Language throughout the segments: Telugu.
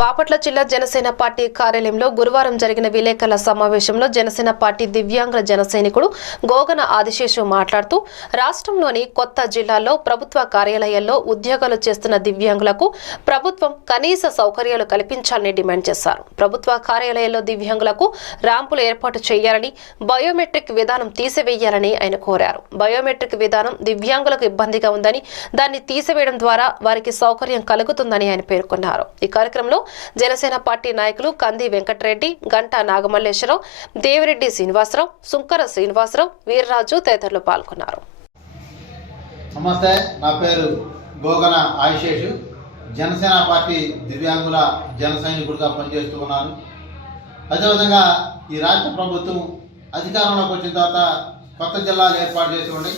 బాపట్ల జిల్లా జనసేన పార్టీ కార్యాలయంలో గురువారం జరిగిన విలేకరుల సమావేశంలో జనసేన పార్టీ దివ్యాంగుల జనసైనికుడు గోగన ఆదిశేషు మాట్లాడుతూ రాష్ట్రంలోని కొత్త జిల్లాల్లో ప్రభుత్వ కార్యాలయాల్లో ఉద్యోగాలు చేస్తున్న దివ్యాంగులకు ప్రభుత్వం కనీస సౌకర్యాలు కల్పించాలని డిమాండ్ చేశారు. ప్రభుత్వ కార్యాలయాల్లో దివ్యాంగులకు ర్యాంపులు ఏర్పాటు చేయాలని బయోమెట్రిక్ విధానం తీసివేయాలని ఆయన కోరారు. బయోమెట్రిక్ విధానం దివ్యాంగులకు ఇబ్బందిగా ఉందని దాన్ని తీసివేయడం ద్వారా వారికి సౌకర్యం కలుగుతుందని ఆయన పేర్కొన్నారు. ఈ కార్యక్రమంలో జనసేన పార్టీ నాయకులు కంది వెంకటరెడ్డి గంటా నాగమల్లేశ్వరరావు దేవిరెడ్డి శ్రీనివాసరావు సుంకర శ్రీనివాసరావు వీర్రాజు తదితరులు పాల్గొన్నారు. నమస్తే నా పేరు గోగన ఆయుషేషు. జనసేన పార్టీ దివ్యాంగుల జన సైనికుడిగా పనిచేస్తూ ఉన్నాను. అదేవిధంగా ఈ రాష్ట్ర ప్రభుత్వం అధికారంలోకి వచ్చిన తర్వాత కొత్త జిల్లాలు ఏర్పాటు చేసి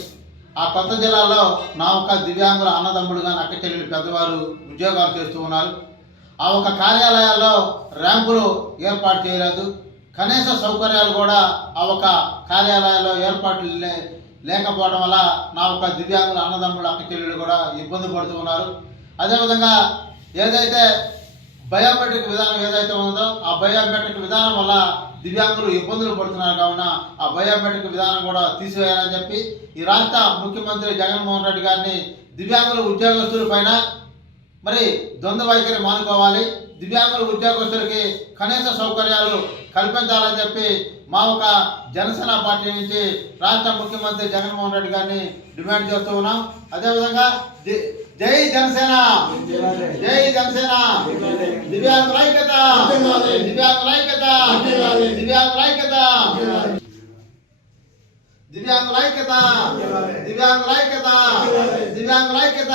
ఆ కొత్త జిల్లాలో నా ఒక దివ్యాంగుల అన్నదమ్ముడుగా అక్క చెల్లెలు పెద్దవారు ఉద్యోగాలు చేస్తూ ఉన్నారు. ఆ ఒక కార్యాలయాల్లో ర్యాంపులు ఏర్పాటు చేయలేదు. కనీస సౌకర్యాలు కూడా ఆ ఒక కార్యాలయాల్లో ఏర్పాట్లు లే- లేకపోవడం వల్ల నా ఒక దివ్యాంగుల అన్నదమ్ముల అక్కచెల్లెలు కూడా ఇబ్బంది పడుతూ ఉన్నారు. అదేవిధంగా ఏదైతే బయోమెట్రిక్ విధానం ఏదైతే ఉందో ఆ బయోమెట్రిక్ విధానం వల్ల దివ్యాంగులు ఇబ్బందులు పడుతున్నారు కావున ఆ బయోమెట్రిక్ విధానం కూడా తీసివేయాలని చెప్పి ఈ రాష్ట్ర ముఖ్యమంత్రి జగన్మోహన్ రెడ్డి గారిని దివ్యాంగుల ఉద్యోగస్తుల పైన మరి ద్వంద్వ వైఖరి మానుకోవాలి. దివ్యాంగుల ఉద్యోగస్తులకి కనీస సౌకర్యాలు కల్పించాలని చెప్పి మా ఒక జనసేన పార్టీ నుంచి రాష్ట్ర ముఖ్యమంత్రి జగన్మోహన్ రెడ్డి గారిని డిమాండ్ చేస్తూ ఉన్నాం. అదేవిధంగా జై జనసేన! జై జనసేన! దివ్యాంగుల ఐక్యత! దివ్యాంగుల ఐక్యత! దివ్యాంగుల ఐక్యత! దివ్యాంగుల ఐక్యత! దివ్యాంగుల ఐక్యత! దివ్యాంగుల ఐక్యత!